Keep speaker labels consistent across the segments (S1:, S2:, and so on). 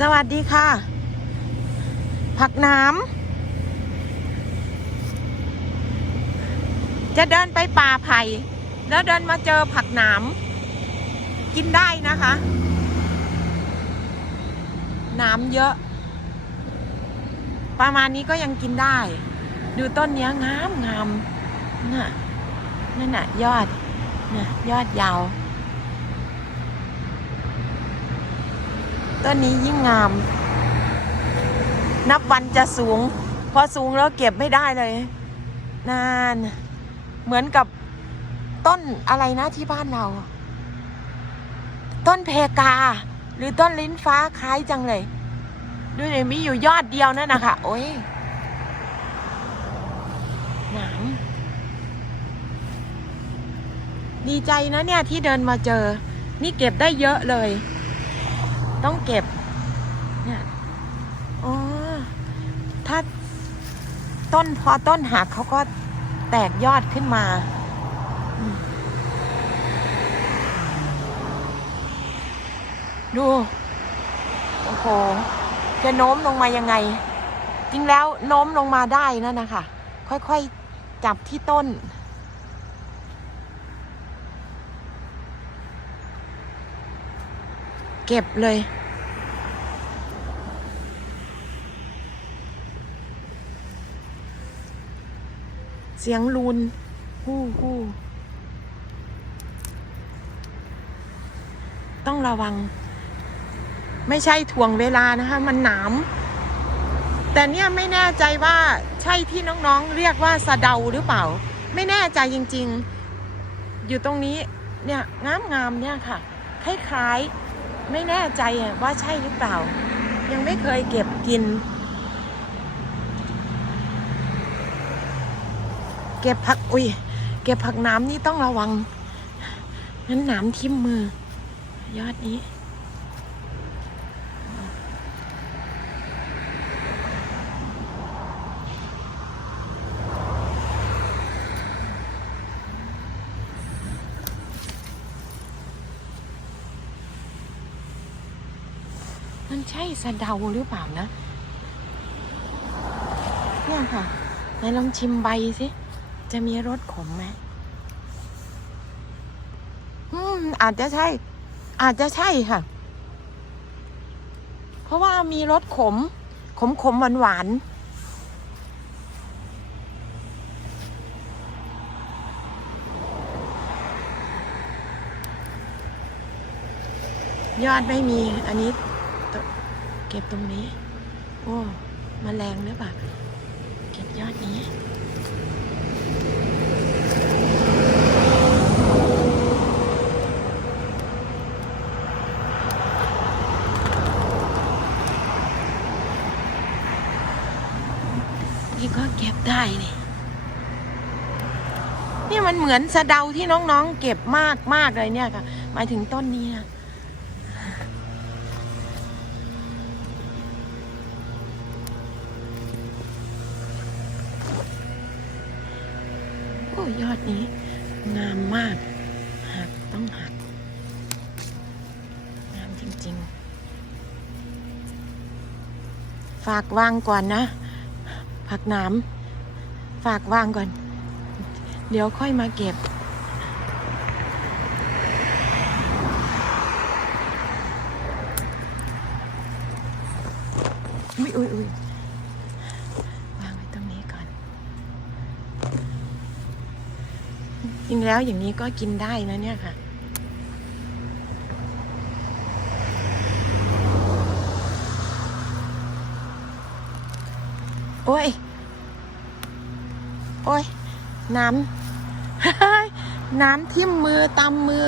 S1: สวัสดีค่ะ ผักหน้ำจะเดินไปป่าไผ่แล้วเดินมาเจอผักหน้ำกินได้นะคะหน้ำเยอะ ประมาณนี้ก็ยังกินได้ ดูต้นนี้งามงามน่ะนั่นน่ะยอดน่ะยอดยาว ต้นนี้ยิ่งงาม นับวันจะสูง พอสูงแล้วเก็บไม่ได้เลย นาน เหมือนกับต้นอะไรนะที่บ้านเรา ต้นเพกา หรือต้นลิ้นฟ้าคล้ายจังเลย ดูเลยมีอยู่ยอดเดียวนั่นนะคะโอ้ยหนามดีใจนะเนี่ยที่เดินมาเจอ นี่เก็บได้เยอะเลย ต้องเก็บ เนี่ย อ๋อ ถ้าต้นพอต้นหักเขาก็แตกยอดขึ้นมา ดู โอ้โห จะโน้มลงมายังไง จริงแล้วโน้มลงมาได้นั่นนะคะ ค่อยๆ จับที่ต้น เก็บเลย เสียงลูนฮู้ฮู้ต้องระวัง ไม่ใช่ถ่วงเวลานะคะ มันหนามแต่เนี่ยไม่แน่ใจว่าใช่ที่น้องๆ เรียกว่าสะเดาหรือเปล่า ไม่แน่ใจจริง ๆ อยู่ตรงนี้เนี่ยงามงามๆเนี่ยค่ะ คล้ายๆ ไม่แน่ใจว่าใช่หรือเปล่า ยังไม่เคยเก็บกิน เก็บผักอุ้ยเก็บผักน้ำนี่ต้องระวังนั้นหนามทิ่มมือ ยอดนี้ มันใช่สะเดาหรือเปล่านะเนี่ยค่ะไหนลองชิมใบสิ จะมีรสขมไหมอืม อาจจะใช่ อาจจะใช่ค่ะ เพราะว่ามีรสขม ขมขมหวานหวานยอดไม่มี อันนี้ ก็บตรงนี้ โอ้มแมลงหรือเปล่าเก็บยอดนี้นี่ก็เก็บได้นี่ นี่มันเหมือนสะเดาที่น้องๆ เก็บมากมากเลยเนี่ยค่ะ หมายถึงต้นนี้นะ ยอดนี้ งามมาก หักต้องหัก งามจริงๆ ฝากวางก่อนนะ ผักหน้ำฝากวางก่อน เดี๋ยวค่อยมาเก็บอุ้ยอุ้ยอุ้ย จริงแล้วอย่างนี้ก็กินได้นะเนี่ยค่ะ โอ้ย โอ้ย น้ำ น้ำทิ่มมือตำมือ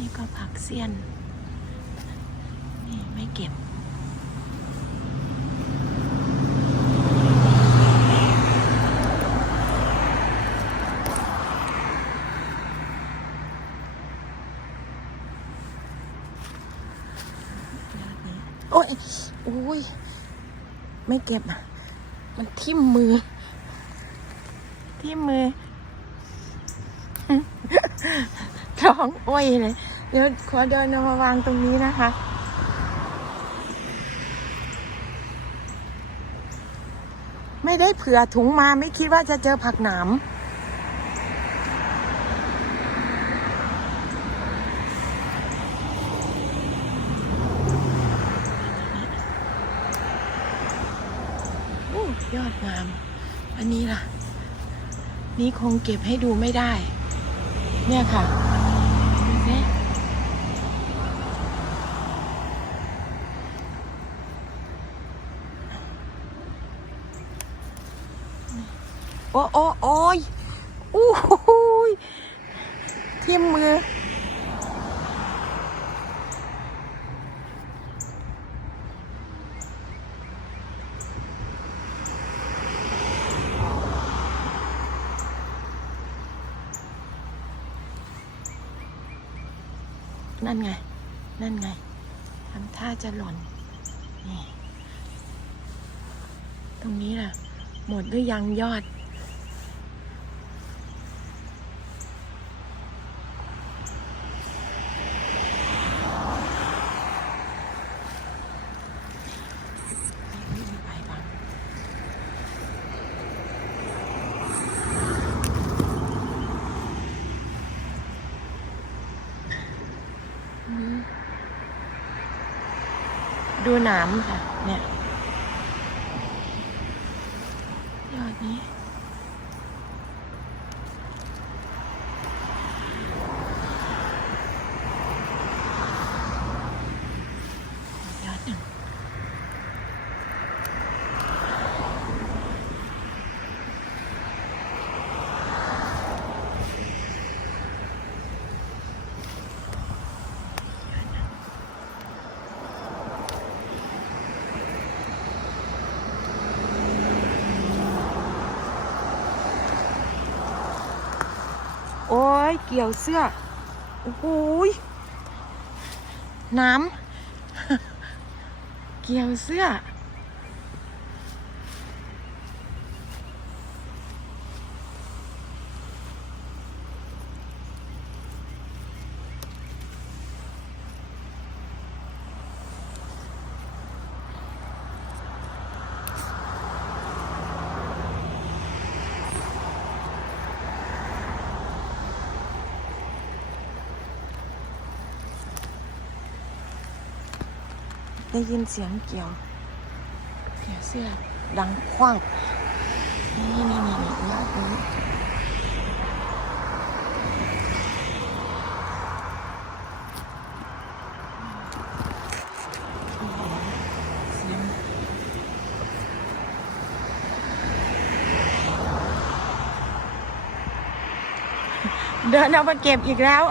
S1: นี่ก็ผักเสี้ยน นี่ไม่เก็บโอ้ยอุ้ย ไม่เก็บอะมันทิ่มมือ ทิ่มมือร้องอ้วยเลย เดี๋ยวขอเดินมาวางตรงนี้นะคะ ไม่ได้เผื่อถุงมาไม่คิดว่าจะเจอผักหนามโอ้ยอดงาม อันนี้ล่ะ นี่คงเก็บให้ดูไม่ได้ เนี่ยค่ะดูสิ โอ้โอ้โอ้ยอู้หูยทิ่มมือ นั่นไง นั่นไงทำท่าจะหล่น นี่ ตรงนี้ล่ะ หมดหรือยังยอด ไม่มีใบบังอืม ดูหนามค่ะ เนี่ยยอดนี้ เกี่ยวเสื้อ โอ้โหยน้ำ เกี่ยวเสื้อ ได้ยินเสียงเกี่ยวเกี่ยวเสื้อดังคว้างนี่นี่นี่นี่ยอดนี้โอ้โหเสียงเดินเอามาเก็บอีกแล้ว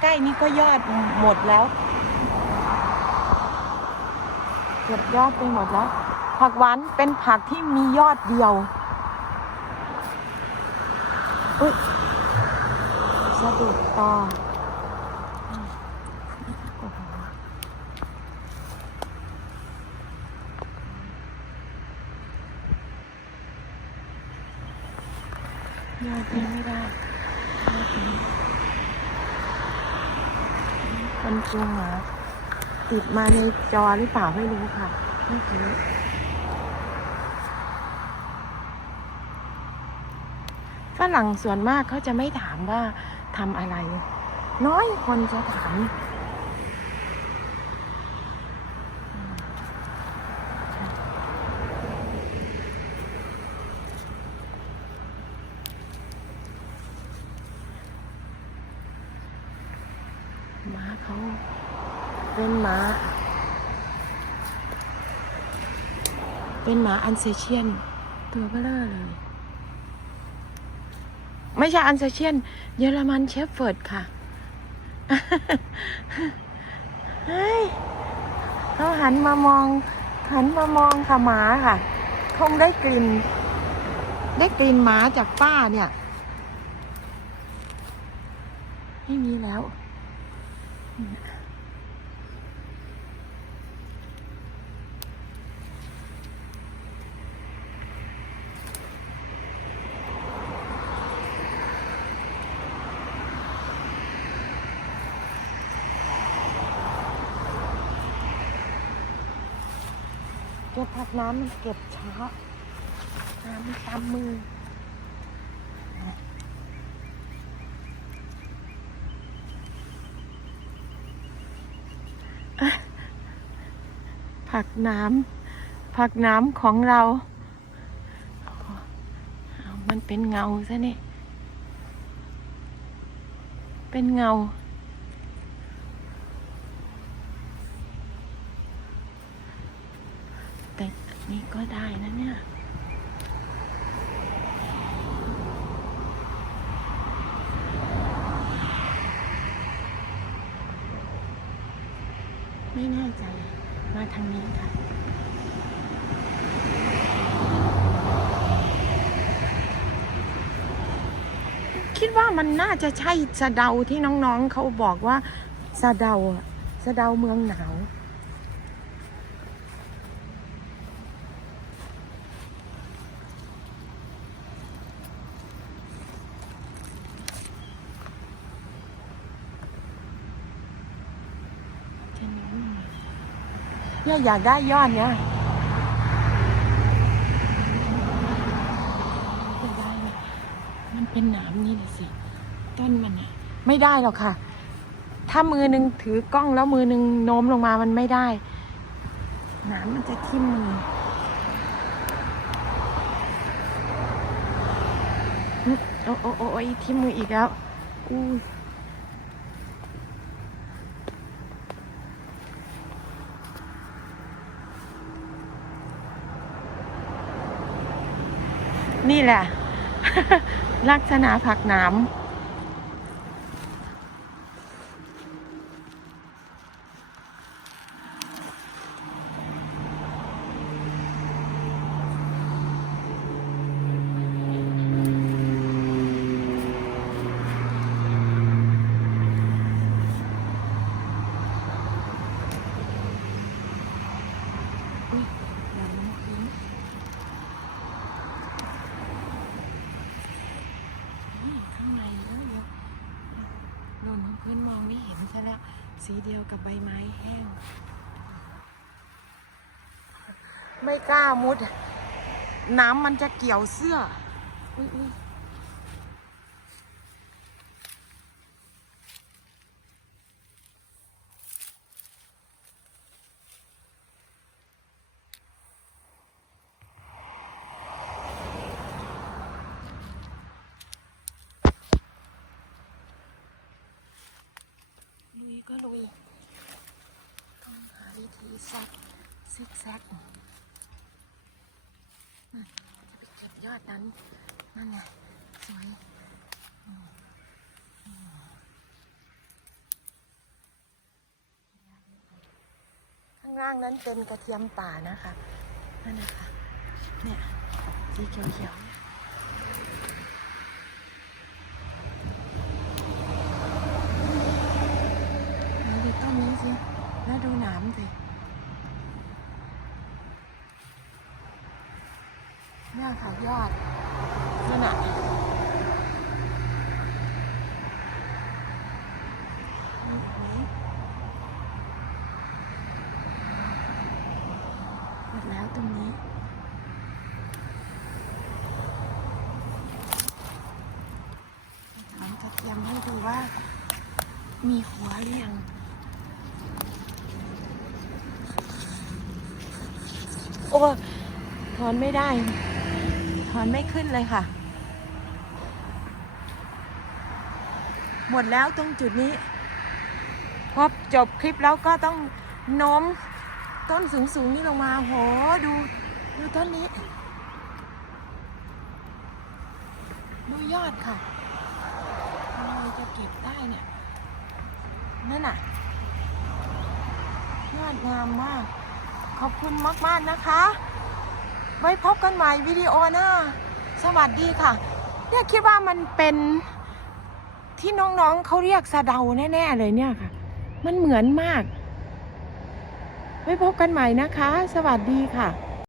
S1: ใกล้ๆนี่ก็ยอดหมดแล้วเก็บยอดไปหมดแล้ว ผักหวานเป็นผักที่มียอดเดียวอุ้ยสะดุดต่อโอ้โหยอดนี้ไม่ได้ยอดนี้ คนจูงหมาติดมาในจอหรือเปล่าไม่รู้ค่ะเมื่อกี้ฝรั่งส่วนมากเขาจะไม่ถามว่าทำอะไร น้อยคนจะถามหมาเขา เป็นหมาเป็นหมาอันเซเชียน ตัวเบลอเลย ไม่ใช่อันเซเชียน เยอรมันเชฟเฟิร์ดค่ะเฮ้ยเขาหันมามอง หันมามองค่ะหมาค่ะ คงได้กลิ่น ได้กลิ่นหมาจากป้าเนี่ย ไม่มีแล้ว ก็บผักน้ำมันเก็บช้าน้ำมันตามมือผักน้ำผักน้ำของเราเมันเป็นเงาซะนี่ เป็นเงา แต่นนี้ก็ได้นะเนี่ยไม่แน่ใจ มาทางนี้ค่ะ คิดว่ามันน่าจะใช่สะเดาที่น้องๆเขาบอกว่าสะเดาอะสะเดาเมืองหนาว เนี่ยอยากได้ยอดเนี้ยไม่ได้เลยมันเป็นหนามนี่เลยสิ ต้นมันอะไม่ได้หรอกค่ะ ถ้ามือหนึ่งถือกล้องแล้วมือหนึ่งโน้มลงมามันไม่ได้ หนามมันจะทิ่มมืออืมโอ้โอ้โอ้โอ้ยทิ่มมืออีกแล้วอู้ นี่แหละ ลักษณะผักหน้ำอุ๊ยอย่าลงพื้นนี่ข้างในเยอะเยอะหล่นลงพื้นมองะแล้ว สีเดียวกับใบไม้แห้ง ไม่กล้ามุด น้ำมันจะเกี่ยวเสื้อ อุ้ยอุ้ยลุยก็ลุย ต้องห ซักซิกแซกจะไปเก็บยอดนั้น นั่นไงสวยข้างล่างนั้นเป็นกระเทียมป่านะคะ นั่นนะคะ เนี่ยสีเขียวๆเนี่ยไหนดูต้นนี้สิ แล้วดูหนามสิเนี่ยค่ะยอดนั่นน่ะหมดแล้วตรงนี้ถามกระเทียมให้ดูว่า มีหัวหรือยังโอ้ถอนไม่ได้ อนไม่ขึ้นเลยค่ะ หมดแล้วตรงจุดนี้ พอจบคลิปแล้วก็ต้องโน้มต้นสูงๆนี่ลงมาโหดู ดูต้นนี้ ดูยอดค่ะเราจะเก็บได้เนี่ย นั่นน่ะ ยอดงามมาก ขอบคุณมากๆนะคะ ไว้พบกันใหม่วิดีโอหน้า สวัสดีค่ะ เนี่ยคิดว่ามันเป็นที่น้องๆเขาเรียกสะเดาแน่ๆเลยเนี่ยค่ะ มันเหมือนมาก ไว้พบกันใหม่นะคะ สวัสดีค่ะ